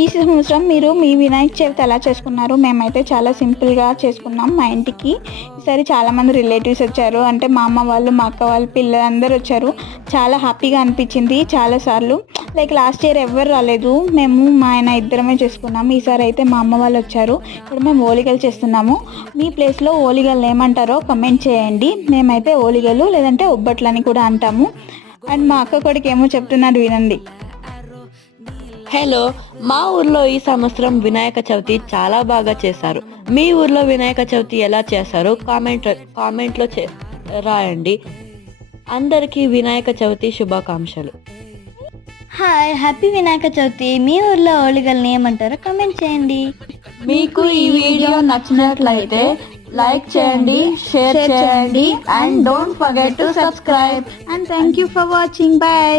ఈ సంవత్సరం మీరు మీ వినాయక చవితి ఎలా చేసుకున్నారు? మేమైతే చాలా సింపుల్గా చేసుకున్నాం మా ఇంటికి. ఈసారి చాలామంది రిలేటివ్స్ వచ్చారు, అంటే మా అమ్మ వాళ్ళు, మా అక్క వాళ్ళు, పిల్లలందరూ వచ్చారు. చాలా హ్యాపీగా అనిపించింది చాలాసార్లు. లైక్ లాస్ట్ ఇయర్ ఎవ్వరు రాలేదు, మేము మా ఆయన ఇద్దరమే చేసుకున్నాము. ఈసారి అయితే మా అమ్మ వాళ్ళు వచ్చారు. ఇప్పుడు మేము ఓలిగలు చేస్తున్నాము. మీ ప్లేస్లో ఓలిగలు ఏమంటారో కమెంట్ చేయండి. మేమైతే ఓలిగలు లేదంటే ఒబ్బట్లని కూడా అంటాము. అండ్ మా అక్క కొడుకు ఏమో చెప్తున్నాడు, వినండి. హలో, మా ఊర్లో ఈ సంవత్సరం వినాయక చవితి చాలా బాగా చేశారు. మీ ఊర్లో వినాయక చవితి ఎలా చేశారో కామెంట్లో రాయండి. అందరికీ వినాయక చవితి శుభాకాంక్షలు. Hi, happy Vinayaka Chavithi. మీ ఊర్లో ఓలిగల్ని ఏమంటారో కామెంట్ చేయండి. మీకు ఈ వీడియో నచ్చినట్లయితే లైక్ చేయండి, షేర్ చేయండి, and don't forget to subscribe. And thank you for watching. By.